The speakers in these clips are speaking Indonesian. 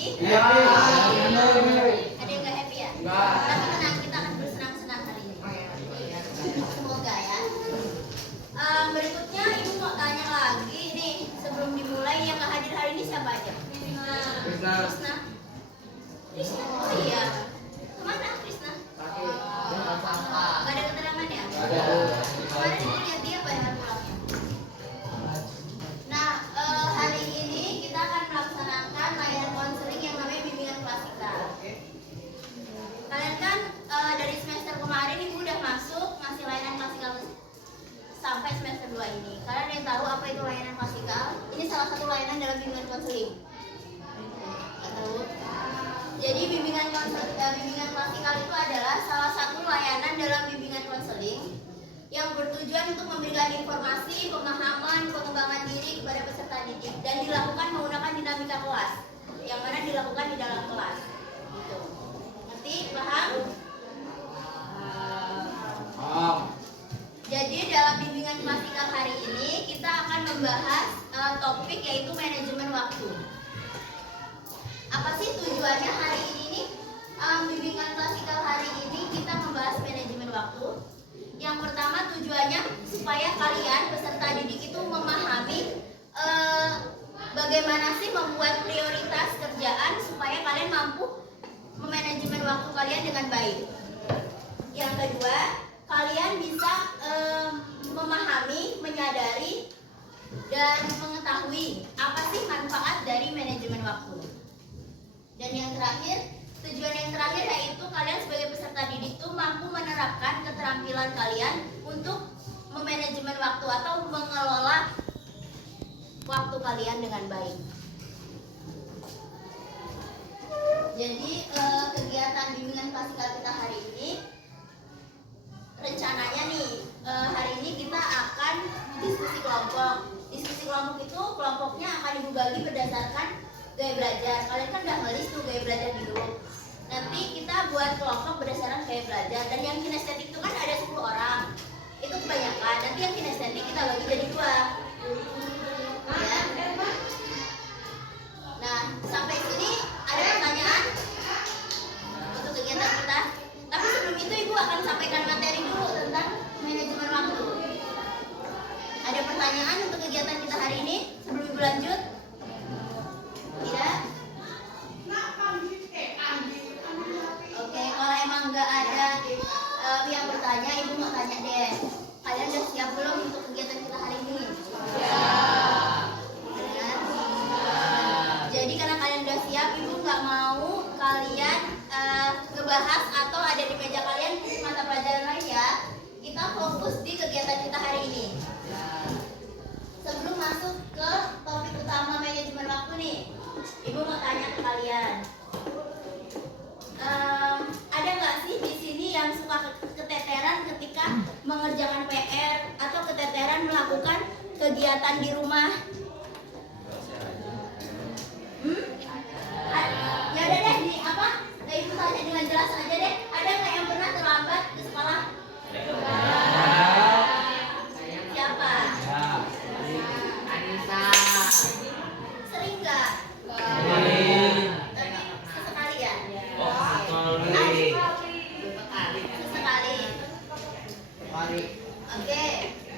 happy? Iya. Ada yang nggak happy ya? Tapi tenang, kita akan bersenang-senang hari ini. Semoga ya. Berikutnya ibu mau tanya lagi nih sebelum dimulai, yang nggak hadir hari ini siapa aja? Krisna. Oh iya. Kemana Krisna? Gak ada keterangan ya? Kemarin ibu lihat dia pada pulangnya. Nah, hari ini kita akan melaksanakan layanan konseling yang namanya bimbingan klasikal. Kalian kan dari semester kemarin ibu udah masuk ngasih layanan klasikal sampai semester 2 ini. Kalian ada yang tahu apa itu layanan klasikal? Ini salah satu layanan dalam bimbingan konseling. Tahu? Jadi bimbingan klasikal itu adalah salah satu layanan dalam bimbingan konseling yang bertujuan untuk memberikan informasi, pemahaman, pengembangan diri kepada peserta didik dan dilakukan menggunakan dinamika kelas, yang mana dilakukan di dalam kelas. Gitu. Ngerti? Paham? Jadi dalam bimbingan klasikal hari ini kita akan membahas topik yaitu manajemen waktu. Apa sih tujuannya hari ini nih? Bimbingan klasikal hari ini kita membahas manajemen waktu. Yang pertama tujuannya supaya kalian peserta didik itu memahami bagaimana sih membuat prioritas kerjaan supaya kalian mampu memanajemen waktu kalian dengan baik. Yang kedua, kalian bisa memahami, menyadari, dan mengetahui apa sih manfaat dari manajemen waktu. Dan yang terakhir, tujuan yang terakhir yaitu kalian sebagai peserta didik itu mampu menerapkan keterampilan kalian untuk memanajemen waktu atau mengelola waktu kalian dengan baik. Jadi kegiatan bimbingan klasikal kita hari ini rencananya nih hari ini kita akan diskusi kelompok. Diskusi kelompok itu kelompoknya akan ibu bagi berdasarkan gaya belajar. Kalian kan udah ngelis tuh gaya belajar di grup. Nanti kita buat kelompok berdasarkan gaya belajar. Dan yang kinestetik itu kan ada 10 orang. Itu kebanyakan. Nanti yang kinestetik kita bagi jadi 2. Ya. Nah, sampai sini ada pertanyaan untuk kegiatan kita. Tapi sebelum itu ibu akan sampaikan materi dulu tentang manajemen waktu. Ada pertanyaan untuk kegiatan kita hari ini sebelum ibu lanjut? Tidak? Oke, kalau emang nggak ada yang bertanya, ibu mau tanya deh. Kalian udah siap belum untuk kegiatan kita hari ini? Ya. Jadi karena kalian udah siap, ibu nggak mau kalian ngebahas atau ada di meja kalian mata pelajaran lain ya. Kita fokus di kegiatan kita hari ini. Sebelum masuk ke topik utama manajemen waktu nih, ibu mau tanya ke kalian. Ada nggak sih di sini yang suka keteteran ketika mengerjakan PR atau keteteran melakukan kegiatan di rumah? Ya udah deh, di apa? Ibu tanya dengan jelas aja deh. Ada nggak yang pernah terlambat ke sekolah? Siapa? Anissa. Sering nggak? Tapi sesekali ya? Sesekali. Oke.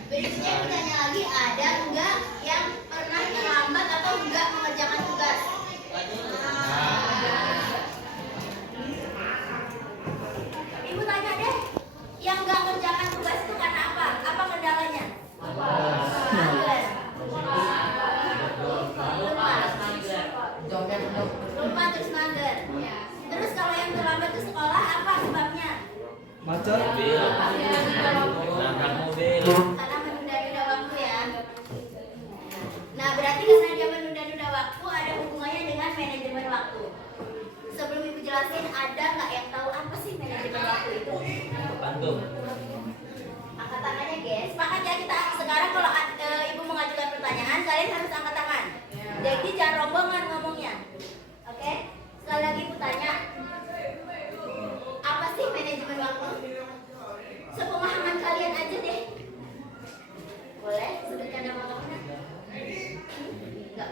Berikutnya aku tanya lagi, ada nggak yang pernah terlambat atau nggak mengerjakan tugas? Ibu tanya deh, yang nggak mengerjakan tugas itu karena apa? Apa kendalanya? Mager. Lupa terus mager. Terus kalau yang terlambat ke sekolah apa sebabnya? Macet. Karena menunda-nunda waktu ya. Nah, berarti karena dia menunda-nunda waktu ada hubungannya dengan manajemen waktu. Sebelum ibu jelasin, ada nggak yang tahu apa sih manajemen waktu itu? Angkat tangannya guys. Sepakat ya kita sekarang kalau ibu mengajukan pertanyaan, kalian harus angkat tangan. Jadi jangan rombongan ngomongnya. Oke? Sekali lagi ibu tanya, apa sih manajemen waktu? Sepemahaman kalian aja deh. Boleh sebutkan nama kamu? Enggak.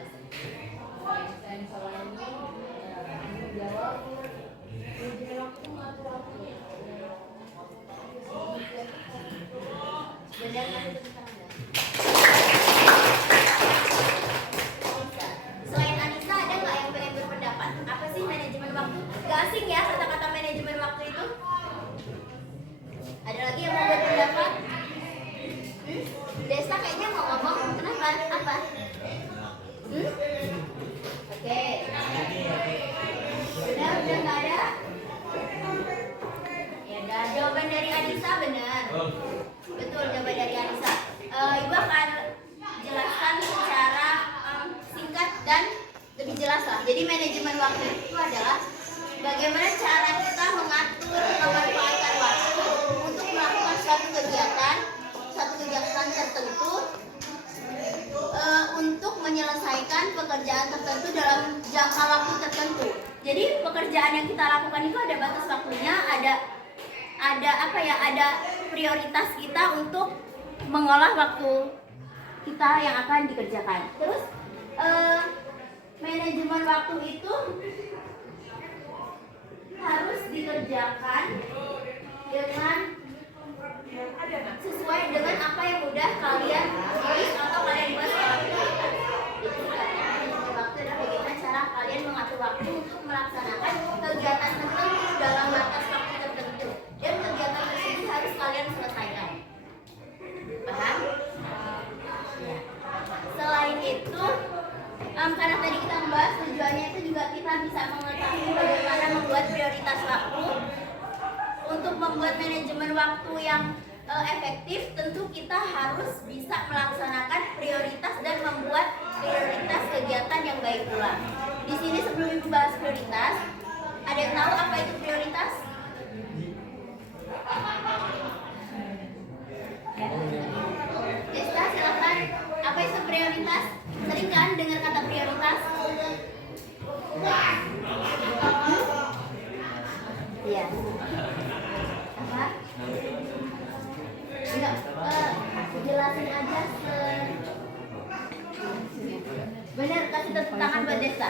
jelas lah. Jadi manajemen waktu itu adalah bagaimana cara kita mengatur, memanfaatkan waktu untuk melakukan suatu kegiatan tertentu, untuk menyelesaikan pekerjaan tertentu dalam jangka waktu tertentu. Jadi pekerjaan yang kita lakukan itu ada batas waktunya, ada prioritas kita untuk mengolah waktu kita yang akan dikerjakan. Terus manajemen waktu itu harus dikerjakan dengan sesuai dengan apa yang udah kalian tulis atau kalian buat secara prioritas. Jadi manajemen waktu adalah bagaimana cara kalian mengatur waktu untuk melaksanakan kegiatan tertentu dalam batas waktu tertentu, dan kegiatan tersebut harus kalian selesaikan. Paham? Ya. Selain itu, karena tadi kita membahas tujuannya itu juga kita bisa mengetahui bagaimana membuat prioritas waktu. Untuk membuat manajemen waktu yang efektif, tentu kita harus bisa melaksanakan prioritas dan membuat prioritas kegiatan yang baik pula. Di sini sebelum Ibu bahas prioritas, ada yang tahu apa itu prioritas? Desta, silakan. Apa itu prioritas? Sering kan dengar kata prioritas? Iya. Apa? Enggak, jelasin aja benar, kasih tepuk tangan buat Desta.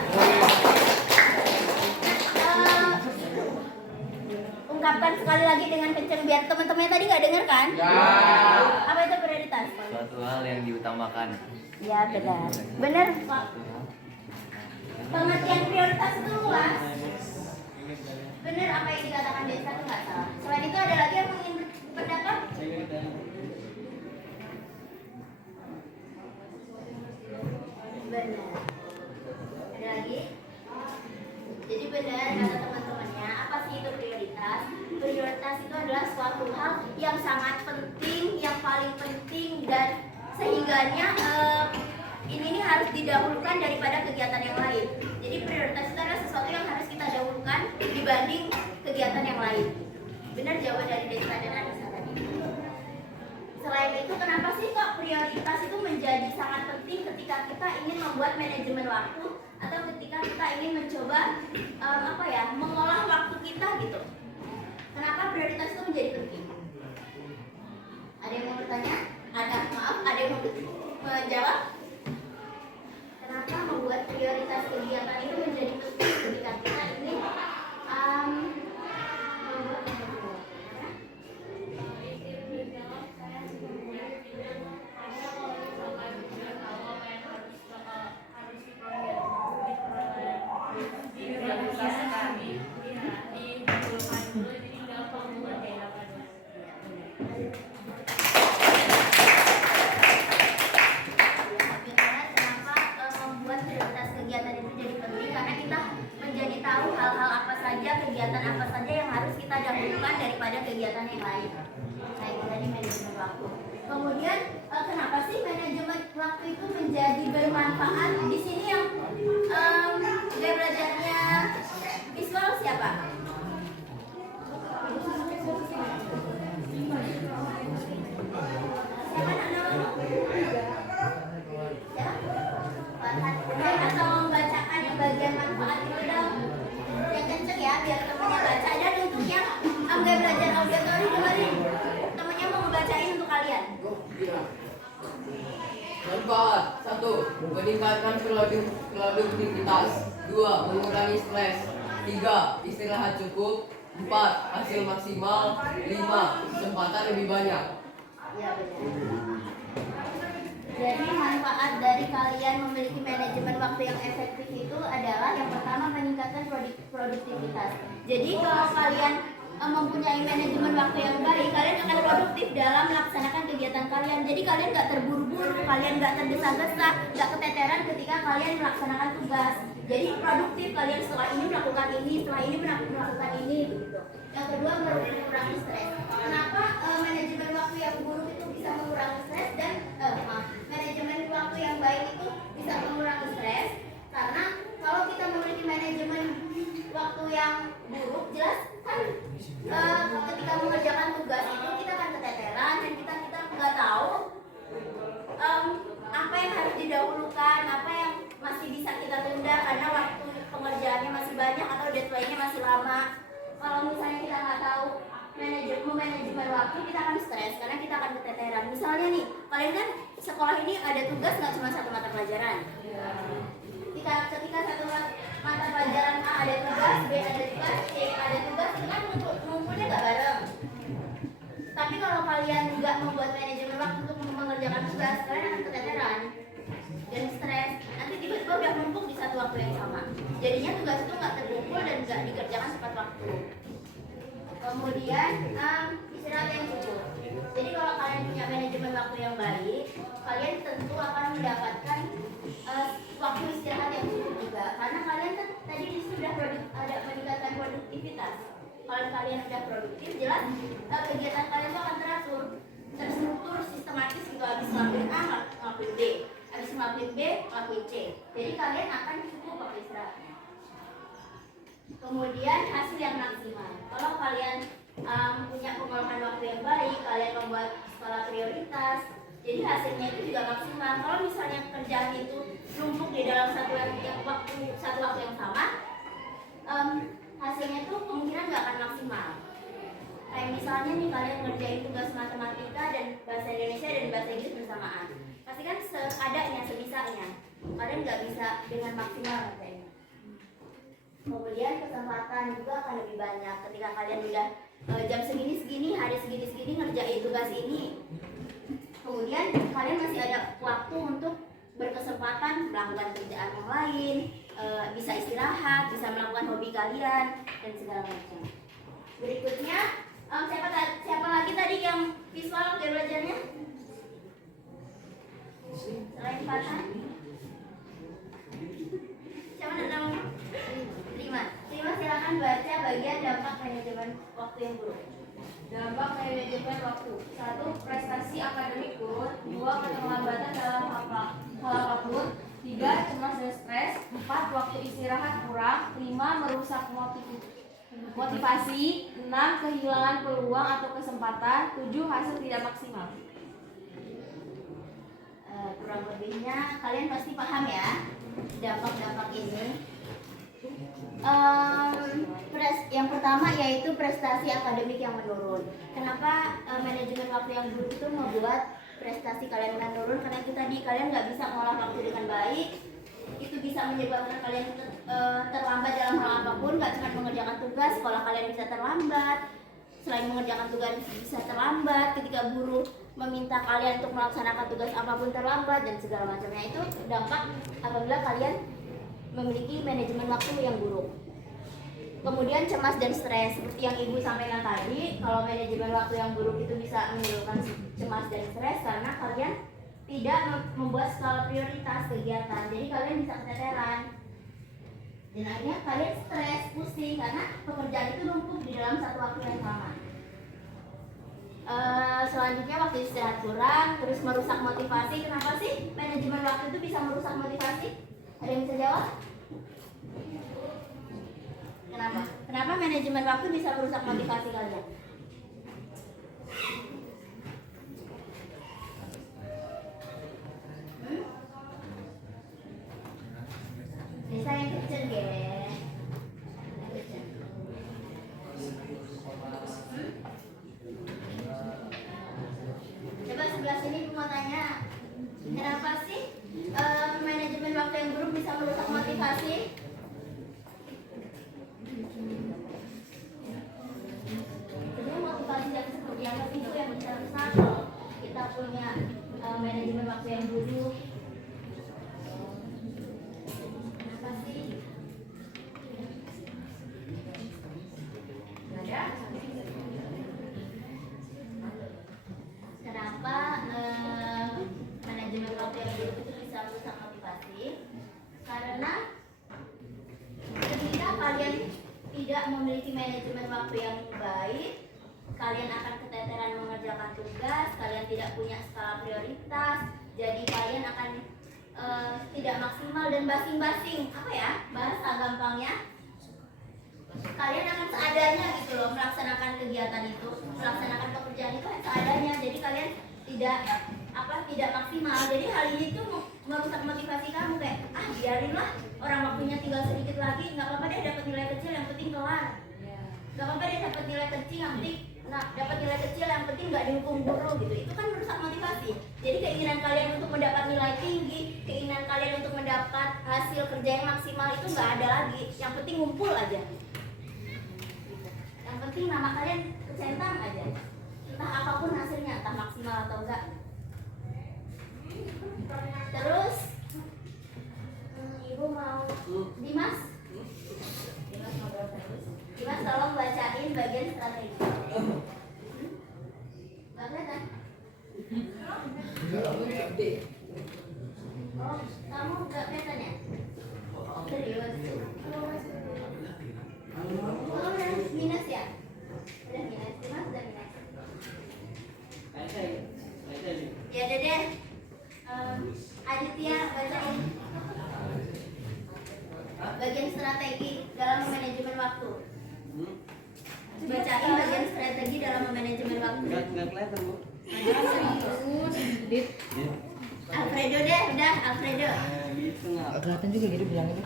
Ungkapkan sekali lagi dengan kencang biar teman-temannya tadi nggak dengar kan? Ya. Apa itu prioritas? Suatu hal yang diutamakan. Ya benar. Benar Pak. Pengertian prioritas itu luas. Benar apa yang dikatakan Desta itu nggak salah. Selain itu ada lagi yang ingin berpendapat? Benar. Ada lagi? Jadi benar kata teman-temannya, apa sih itu prioritas? Prioritas itu adalah suatu hal yang sangat penting, yang paling penting, dan sehingganya ini harus didahulukan daripada kegiatan yang lain. Jadi prioritas itu adalah sesuatu yang harus kita dahulukan dibanding kegiatan yang lain. Benar jawaban dari Desta dan Anissa tadi. Selain itu, kenapa sih kok prioritas itu menjadi sangat penting ketika kita ingin membuat manajemen waktu atau ketika kita ingin mencoba mengolah waktu kita gitu? Kenapa prioritas itu menjadi penting? Ada yang mau bertanya? Ada yang mau menjawab? Kenapa membuat prioritas kegiatan itu menjadi penting ketika kita ingin membuat kegiatan apa saja yang harus kita dahulukan daripada kegiatan yang lain. Nah, itu tadi manajemen waktu. Kemudian kenapa sih manajemen waktu itu menjadi bermanfaat? Di sini yang gaya belajarnya visual siapa? Siapa namamu? Ya? Atau membacakan yang bagian manfaat itu dong. Yang kenceng ya, biar temennya baca. Dan untuk yang gaya belajar auditori, dengerin temennya mau ngebacain untuk kalian. Manfaat 1. Meningkatkan produktivitas. 2. Mengurangi stres. 3. Istirahat cukup. 4. Hasil maksimal. 5. Kesempatan lebih banyak. Ya benar. Jadi manfaat dari kalian memiliki manajemen waktu yang efektif itu adalah yang pertama meningkatkan produktivitas. Jadi kalau kalian mempunyai manajemen waktu yang baik, kalian akan produktif dalam melaksanakan kegiatan kalian. Jadi kalian nggak terburu-buru, kalian nggak tergesa-gesa, nggak keteteran ketika kalian melaksanakan tugas. Jadi produktif, kalian setelah ini melakukan ini, setelah ini melakukan ini, gitu. Yang kedua mengurangi stres. Kenapa manajemen waktu yang buruk itu bisa mengurangi stres dan manajemen waktu yang baik itu bisa mengurangi stres? Karena kalau nggak tahu manajemen waktu, kita akan stres karena kita akan keteteran. Misalnya nih, kalian kan sekolah ini ada tugas nggak cuma satu mata pelajaran. Ketika satu mata pelajaran A ada tugas, B ada tugas, C ada tugas, itu kan ngumpulnya nggak bareng. Tapi kalau kalian nggak membuat manajemen waktu untuk mengerjakan tugas, kalian akan keteteran dan stres. Nanti tiba-tiba udah numpuk di satu waktu yang sama. Jadinya tugas itu nggak terkumpul dan nggak dikerjakan tepat waktu. Kemudian istirahat yang cukup. Jadi kalau kalian punya manajemen waktu yang baik, kalian tentu akan mendapatkan waktu istirahat yang cukup juga. Karena kalian kan tadi di situ sudah ada meningkatkan produktivitas. Kalau kalian sudah produktif, jelas kegiatan kalian itu akan teratur, terstruktur, sistematis gitu. Habis ngelakuin A, ngelakuin B. Habis ngelakuin B, ngelakuin C. Jadi kalian akan cukup waktu istirahatnya. Kemudian hasil yang maksimal. Kalau kalian punya pengolahan waktu yang baik, kalian membuat skala prioritas, jadi hasilnya itu juga maksimal. Kalau misalnya kerjaan itu numpuk di dalam satu waktu yang sama, hasilnya itu kemungkinan nggak akan maksimal. Kayak misalnya nih kalian ngerjain tugas matematika dan bahasa Indonesia dan bahasa Inggris bersamaan, pasti kan seadanya, sebisanya. Kalian nggak bisa dengan maksimal ngerjainnya. Kemudian kesempatan juga akan lebih banyak ketika kalian udah jam segini, hari segini ngerjain tugas ini. Kemudian kalian masih ada waktu untuk berkesempatan melakukan kerjaan yang lain, bisa istirahat, bisa melakukan hobi kalian dan segala macam. Berikutnya siapa lagi tadi yang visual belajarnya? Selain Fatan? Siapa namanya? Terima silakan baca bagian dampak manajemen waktu yang buruk. Dampak manajemen waktu. 1. Prestasi akademik turun. 2. Keterlambatan dalam hal apapun. 3. Cemas dan stres. 4. Waktu istirahat kurang. 5. Merusak motivasi. 6. Kehilangan peluang atau kesempatan. 7. Hasil tidak maksimal. Kurang lebihnya kalian pasti paham ya dampak-dampak ini. Yang pertama yaitu prestasi akademik yang menurun. Kenapa manajemen waktu yang buruk itu membuat prestasi kalian menurun? Karena itu tadi kalian nggak bisa mengolah waktu dengan baik. Itu bisa menyebabkan kalian terlambat dalam hal apapun. Nggak cuma mengerjakan tugas, sekolah kalian bisa terlambat. Selain mengerjakan tugas bisa terlambat. Ketika guru meminta kalian untuk melaksanakan tugas apapun terlambat dan segala macamnya. Itu dampak apabila kalian memiliki manajemen waktu yang buruk. Kemudian cemas dan stres, seperti yang ibu sampaikan tadi, kalau manajemen waktu yang buruk itu bisa menimbulkan cemas dan stres karena kalian tidak membuat skala prioritas kegiatan, jadi kalian bisa keteteran dan akhirnya kalian stres, pusing karena pekerjaan itu numpuk di dalam satu waktu yang sama. Selanjutnya waktu istirahat kurang, terus merusak motivasi. Kenapa sih manajemen waktu itu bisa merusak motivasi? Ada yang bisa jawab? Kenapa? Kenapa manajemen waktu bisa merusak motivasi kalian? Bisa yang kecil ya. Coba sebelah sini aku mau tanya, kenapa sih manajemen waktu yang buruk bisa merusak motivasi? Sebenarnya motivasi yang seperti apa itu yang bisa rusak kalau kita punya manajemen waktu yang buruk? Kenapa sih? Ada? Kenapa manajemen waktu yang buruk itu bisa merusak motivasi? Karena ketika kalian tidak memiliki manajemen waktu yang baik, kalian akan keteteran mengerjakan tugas, kalian tidak punya skala prioritas, jadi kalian akan tidak maksimal dan basing-basing. Apa ya bahasa gampangnya? Kalian akan seadanya gitu loh melaksanakan kegiatan itu, melaksanakan pekerjaan itu seadanya. Jadi kalian tidak maksimal. Jadi hal ini tuh merusak motivasi kamu, kayak biarinlah, orang waktunya tinggal sedikit lagi, nggak apa-apa deh dapat nilai kecil, yang penting kelar. Gak apa-apa dia dapat nilai kecil, yang penting dapat nilai kecil, yang penting nggak dihukum guru gitu. Itu kan merusak motivasi. Jadi keinginan kalian untuk mendapat nilai tinggi, keinginan kalian untuk mendapat hasil kerja yang maksimal itu nggak ada lagi. Yang penting ngumpul aja. Yang penting nama kalian kecentang aja. Entah apapun hasilnya, entah maksimal atau enggak. Terus ibu mau Dimas? Dimas mau berapa terus? Dimas tolong bacain bagian strategi. Gak kelihatan? Oh, kamu gak kelihatan ya? Serius? Oh, udah minus ya? Udah minus, Dimas udah minus. Ya udah deh. Aditya bacain bagian strategi dalam manajemen waktu. Bacain bagian strategi dalam manajemen waktu. Nggak kelihatan, Bu. Alfredo deh, udah Alfredo. Gitu nggak. Kelihatan juga gitu bilangnya.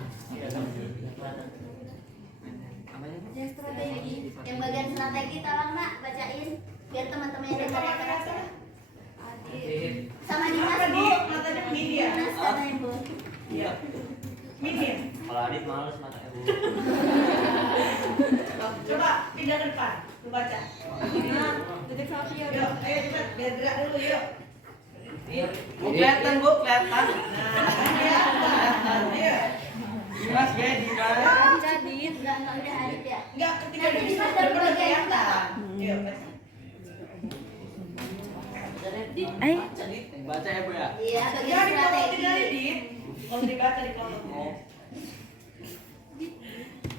Bagian strategi. Yang bagian strategi tolong nak bacain biar teman-teman yang dengar yang terasa. Sama Dimas Bu. Dimas katanya Bu. Iya. Kalau Adit males matanya, Bu. Coba pindah ke depan, lu baca. Titik sapi ya. Yuk, ayo cepat, biar gerak dulu yuk. Bu, kelihatan, Bu, kelihatan. Ya, ayo. Dimas, ya, Dimas. Enggak udah Adit ya. Enggak, ketika Nanti di Dimas sana dari bagian yang kelihatan. Yuk, Baca ya, Bu ya. Iya, bagian jangan dipotong strategi. dari Dit. Kalau dibaca dipotong.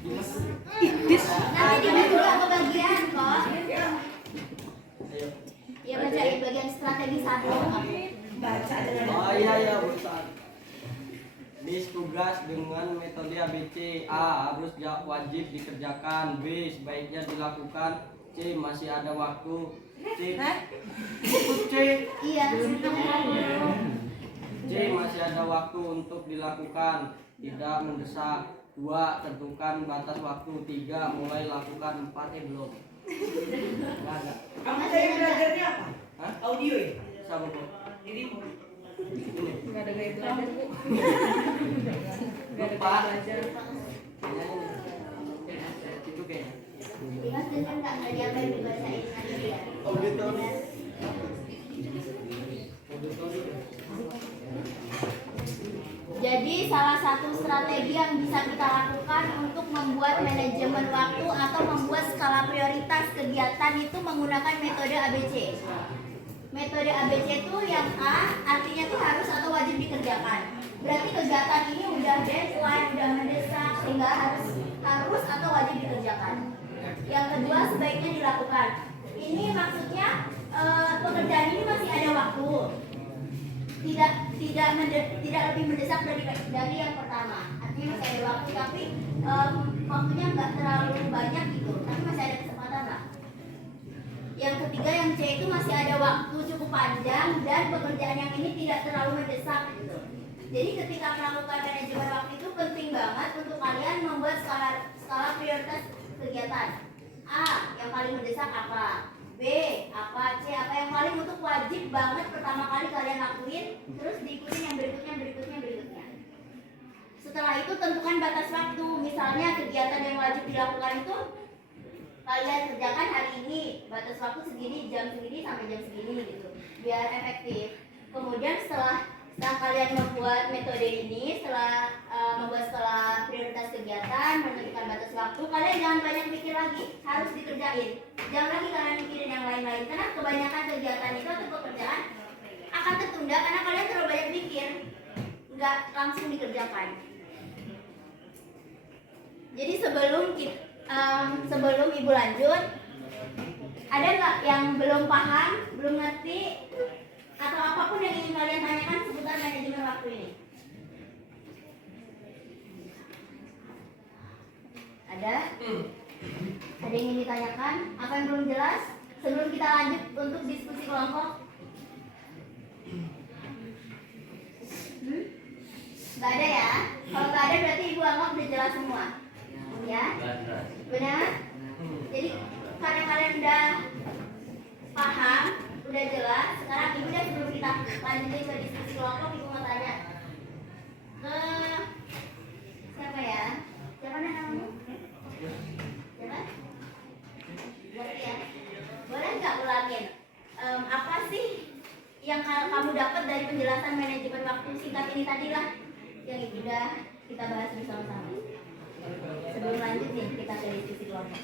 Nanti Dimas juga kebagian kok. Ayo. Ya bacain bagian strategi 1. Baca dengan Oh iya Ustaz. Bis tugas dengan metode ABC. A. Harus wajib dikerjakan. B. Sebaiknya dilakukan. C. Masih ada waktu. C. Ikut C. Iya. C. Masih ada waktu untuk dilakukan. Tidak mendesak. 2. Tentukan batas waktu. 3. Mulai lakukan. 4. Belum. Enggak. kamu tadi belajarnya apa? Hah? Audio ya? Sama Bu. Jadi Ini. Enggak ada gaya belajar, Bu. Lupa. Itu kayaknya. Dimas dengar nggak tadi apa yang dibacain tadi ya? Jadi salah satu strategi yang bisa kita lakukan untuk membuat manajemen waktu atau membuat skala prioritas kegiatan itu menggunakan metode ABC. Metode ABC itu yang A artinya tuh harus atau wajib dikerjakan. Berarti kegiatan ini udah deadline, udah mendesak sehingga harus atau wajib dikerjakan. Yang kedua sebaiknya dilakukan. Ini maksudnya pekerjaan ini masih ada waktu. Tidak lebih mendesak dari yang pertama. Artinya masih ada waktu tapi waktunya nggak terlalu banyak gitu. Tapi masih ada kesempatan lah. Yang ketiga yang C itu masih ada waktu cukup panjang dan pekerjaan yang ini tidak terlalu mendesak gitu. Jadi ketika melakukan manajemen waktu itu penting banget untuk kalian membuat skala prioritas kegiatan. A, yang paling mendesak apa? B, apa? C, apa yang paling untuk wajib banget pertama kali kalian lakuin, terus diikutin yang berikutnya. Setelah itu tentukan batas waktu. Misalnya kegiatan yang wajib dilakukan itu kalian kerjakan hari ini, batas waktu segini, jam segini sampai jam segini gitu, biar efektif. Kemudian setelah kalian membuat metode ini, setelah membuat skala prioritas kegiatan, menentukan batas waktu, kalian jangan banyak mikir lagi, harus dikerjain. Jangan lagi kalian mikirin yang lain-lain, karena kebanyakan kegiatan itu atau pekerjaan akan tertunda karena kalian terlalu banyak mikir, nggak langsung dikerjakan. Jadi sebelum ibu lanjut, ada nggak yang belum paham, belum ngerti, atau apapun yang ingin kalian tanyakan seputar manajemen waktu ini? Ada? Ada yang ingin ditanyakan? Apa yang belum jelas? Sebelum kita lanjut untuk diskusi kelompok? Nggak ada ya? Kalau nggak ada berarti ibu anggap udah jelas semua. Ya? Benar? Jadi karena kalian udah paham, udah jelas, sekarang ibu udah sebelum kita lanjutin ke diskusi kelompok, ibu mau tanya ke siapa ya? Siapa namanya? Siapa? Berarti ya. Boleh nggak ulangin? Apa sih yang kamu dapat dari penjelasan manajemen waktu singkat ini tadi lah yang ibu udah kita bahas bersama-sama. Sebelum lanjut nih kita ke diskusi kelompok.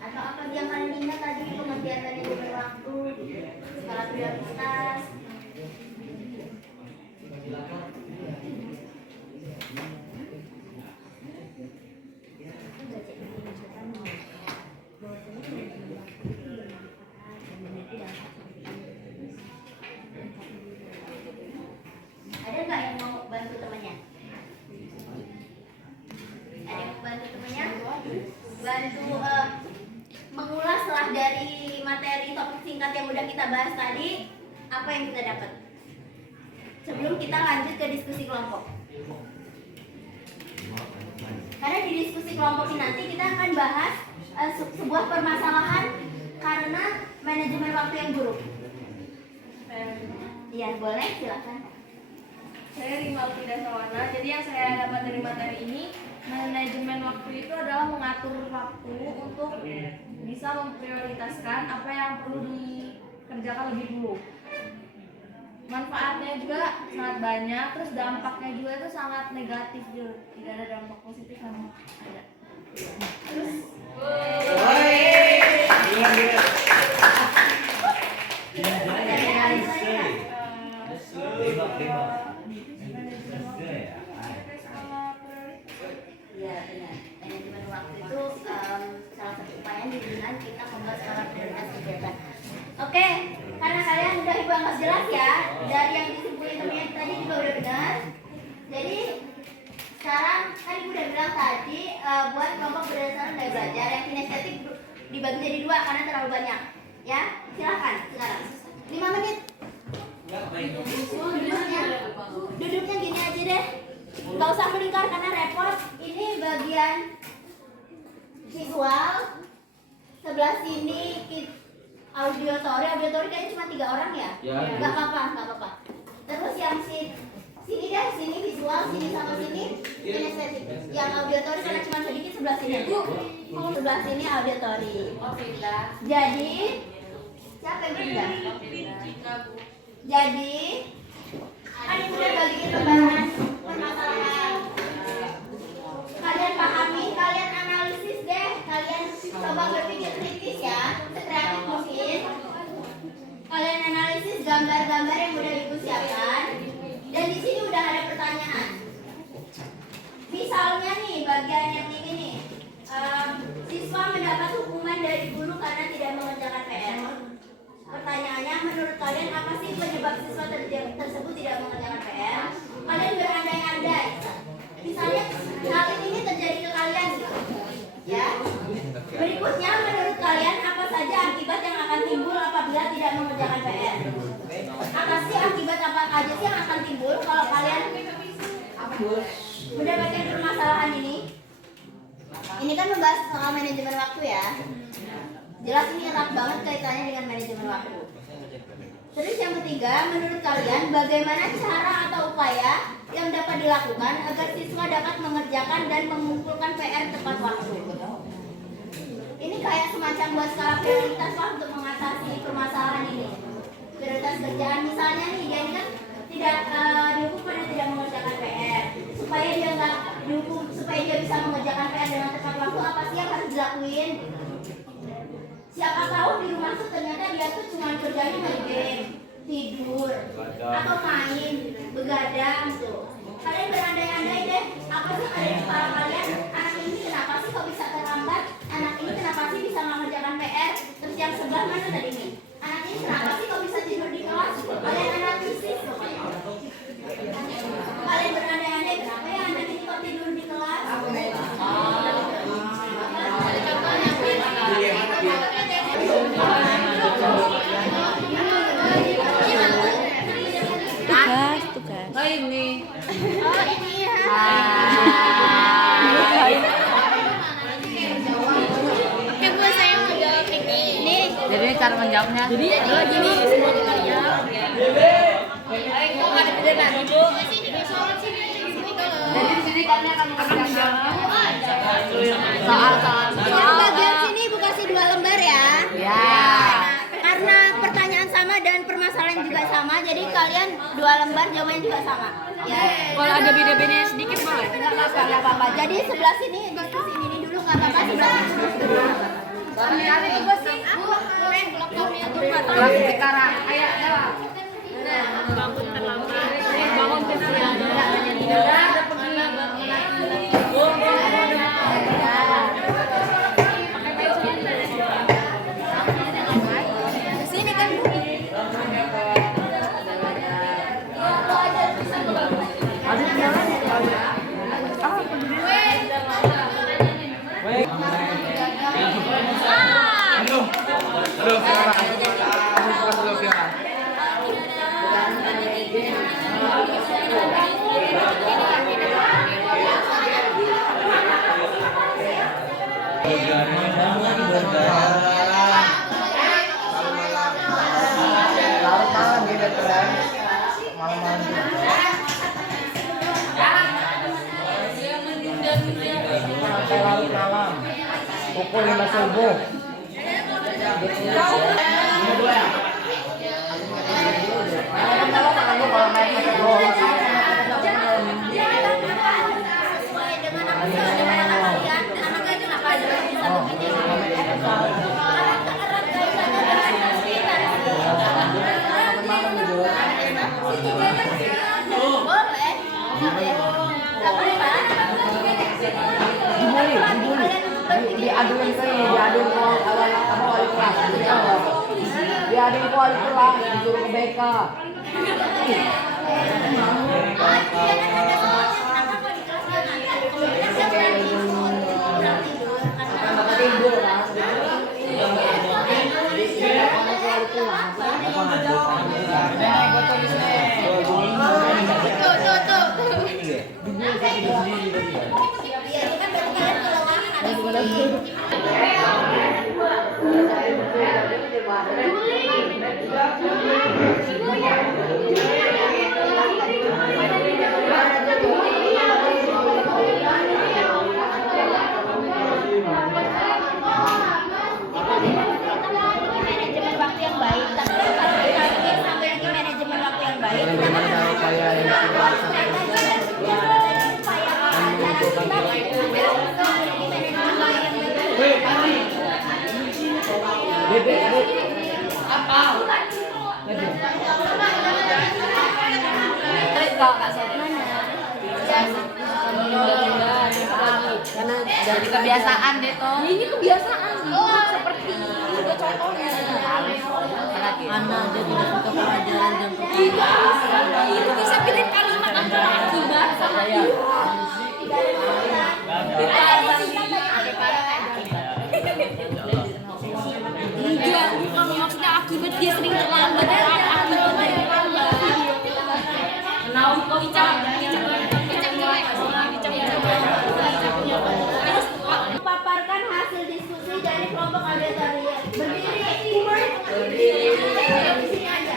Atau apa yang kalian ingat tadi pengertian manajemen waktu, skala prioritas? Ada nggak yang mau bantu temannya? Ada yang mau bantu temannya? Bantu mengulas lah dari materi topik singkat yang udah kita bahas tadi, apa yang kita dapat sebelum kita lanjut ke diskusi kelompok. Karena di diskusi kelompok ini nanti kita akan bahas sebuah permasalahan karena manajemen waktu yang buruk. Iya, boleh, silakan. Saya Rima Sawana. Jadi yang saya dapat dari materi ini, manajemen waktu itu adalah mengatur waktu untuk bisa memprioritaskan apa yang perlu dikerjakan lebih dulu. Manfaatnya juga sangat banyak, terus dampaknya juga itu sangat negatif juga. Tidak ada dampak positif sama ada. Terus Iya, benar. Manajemen waktu itu salah satu upaya dengan kita membuat skala prioritas kegiatan. Oke, karena kalian udah ibu anggap jelas ya, dari yang disimpulin temennya tadi juga udah benar. Jadi sekarang kan ibu udah bilang tadi buat kelompok berdasarkan gaya belajar yang kinestetik dibagi jadi 2 karena terlalu banyak. Ya, silakan sekarang 5 menit. Duduknya gini aja deh, nggak usah melingkar karena repot. Ini bagian visual, sebelah sini auditori kayaknya cuma 3 orang ya? Nggak apa-apa. Terus yang sini deh, sini visual, sini sama sini kinestetik. Yang auditori karena cuma sedikit sebelah sini. Sebelah sini auditori. Jadi siapa yang pindah? Jadi kan ibu udah bagiin pembahasan permasalahan. Kalian pahami, kalian analisis deh, kalian coba berpikir kritis ya, sekreatif mungkin. Kalian analisis gambar-gambar yang udah ibu siapkan. Dan di sini udah ada pertanyaan. Misalnya nih bagian yang ini nih, siswa mendapat hukuman dari guru karena tidak mengerjakan PR. Pertanyaannya, menurut kalian apa sih penyebab siswa tersebut tidak mengerjakan PR? Kalian berandai-andai. Misalnya hal ini terjadi ke kalian gitu. Ya. Berikutnya, menurut kalian apa saja akibat yang akan timbul apabila tidak mengerjakan PR? Apa sih akibat apa aja sih yang akan timbul kalau kalian mendapatkan permasalahan ini? Ini kan membahas soal manajemen waktu ya. Jelas ini erat banget kaitannya dengan manajemen waktu. Terus yang ketiga, menurut kalian bagaimana cara atau upaya yang dapat dilakukan agar siswa dapat mengerjakan dan mengumpulkan PR tepat waktu? Ini kayak semacam buat skala prioritas lah untuk mengatasi permasalahan ini. Prioritas kerjaan misalnya nih, dia ini kan tidak dihukum karena tidak mengerjakan PR. Supaya dia nggak dihukum, supaya dia bisa mengerjakan PR dengan tepat waktu, apa sih yang harus dilakuin? Siapa tahu di rumah tuh ternyata dia tuh cuma kerjanya main game, tidur, atau main, begadang tuh. Kalian berandai-andai deh, apa sih yang ada di kepala kalian? Anak ini kenapa sih kok bisa terlambat? Anak ini kenapa sih bisa mengerjakan PR? Terus yang sebelah mana tadi nih? Anak ini kenapa sih kok bisa tidur di kelas? Kalian analisis pokoknya. Kalian berandai-andai kenapa ya anak ini kok tidur di kelas? Tugas. Oh ini ya. meriamnya. Jadi gini semua meriam. Ayo ada beda lagi bu. Jadi di sini kami akan mengerjakan soal. Yang bagian sini Ibu kasih 2 lembar ya. Ya. Karena pertanyaan sama dan permasalahan juga sama, jadi kalian 2 lembar jawabannya juga sama. Ya. Kalau ada beda-bedanya sedikit boleh? Nggak apa-apa. Jadi sebelah sini diskusi ini dulu nggak apa-apa, sebelah sini diskusi dulu. Kali itu sih. Kelas sekarang. Ayo jawab. Bangun terlambat. Bangun kesiangan. Sini kan. Pukul 5 subuh. Sesuai dengan apa kalian, anaknya kenapa ada bisa begini? Boleh. Diaduin ke ini, diaduin ke awal apa wali kelas, diaduin ke wali kelas, disuruh ke BK. Tidur kan? Manajemen waktu yang baik, tapi kalau kalian sampai lagi manajemen waktu yang baik, Karena dari kebiasaan deh toh. Ini kebiasaan. Seperti itu contohnya. Anak jadi suka pelajaran jam itu bisa pilih kalimat antara akibat sama iya, maksudnya akibat dia sering terlambat paparkan hasil diskusi dari kelompok agraria. Berdiri. Di sini aja.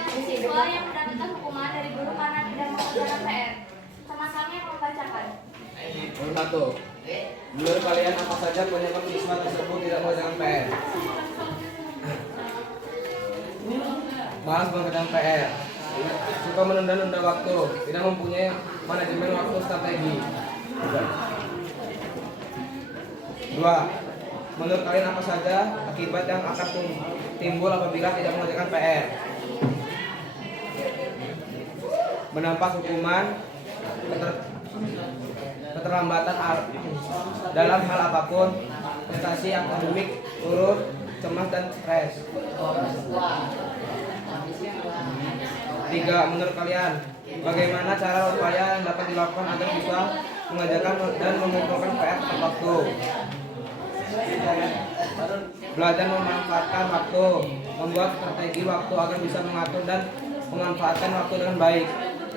berdasarkan siswa yang mendapatkan hukuman dari guru karena tidak mengerjakan PR. Sama-sama yang membacakan. Nomor 1. Menurut kalian apa saja penyebab siswa tersebut tidak mengerjakan PR? Malas mengerjakan PR, suka menunda-nunda waktu, tidak mempunyai manajemen waktu strategi. 2. Menurut kalian apa saja akibat yang akan timbul apabila tidak mengerjakan PR? Mendapat hukuman, keterlambatan dalam hal apapun, prestasi akademik turun, cemas dan stres. 3. Menurut kalian, bagaimana cara upaya yang dapat dilakukan agar bisa mengerjakan dan mengumpulkan PR tepat waktu? Belajar memanfaatkan waktu, membuat strategi waktu agar bisa mengatur dan memanfaatkan waktu dengan baik.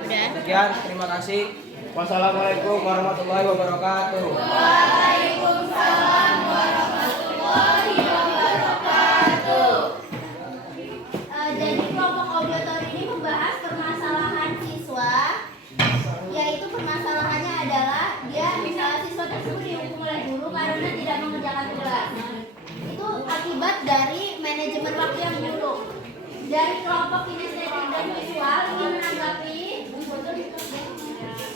Sekian, terima kasih. Wassalamualaikum warahmatullahi wabarakatuh. Waalaikumsalam warahmatullahi wabarakatuh. Jadi kelompok auditori ini membahas permasalahan siswa, yaitu permasalahannya adalah dia misalnya siswa tersebut dihukum oleh guru karena tidak mengerjakan tugas. Itu akibat dari manajemen waktu yang buruk. Dari kelompok kinestetik dan visual ingin menanggapi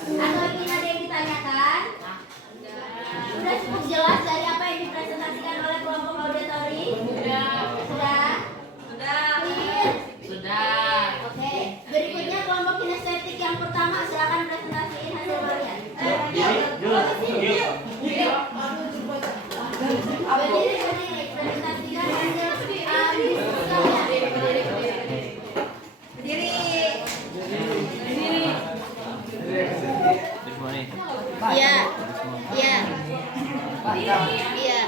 atau ingin ada yang ditanyakan? Sudah cukup jelas dari apa yang dipresentasikan oleh kelompok auditori? Sudah? Clear? Oke. Berikutnya kelompok kinestetik yang pertama, silakan presentasiin hasil kalian. Berdiri. Presentasikan hasil kalian. Iya. Iya. Iya.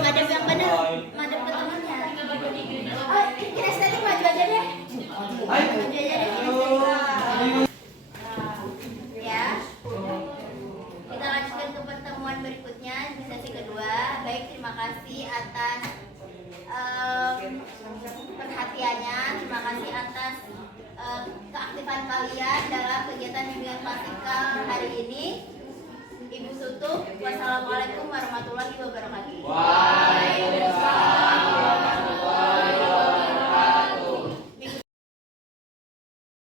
Madep yang benar, madep ke temannya. Oh, kinestetik maju aja deh. Maju aja deh kinestetik. Ya. Kita lanjutkan ke pertemuan berikutnya di sesi kedua. Baik, terima kasih atas perhatiannya. Terima kasih atas keaktifan kalian dalam kegiatan bimbingan klasikal hari ini. Ibu Sutup, wassalamualaikum warahmatullahi wabarakatuh.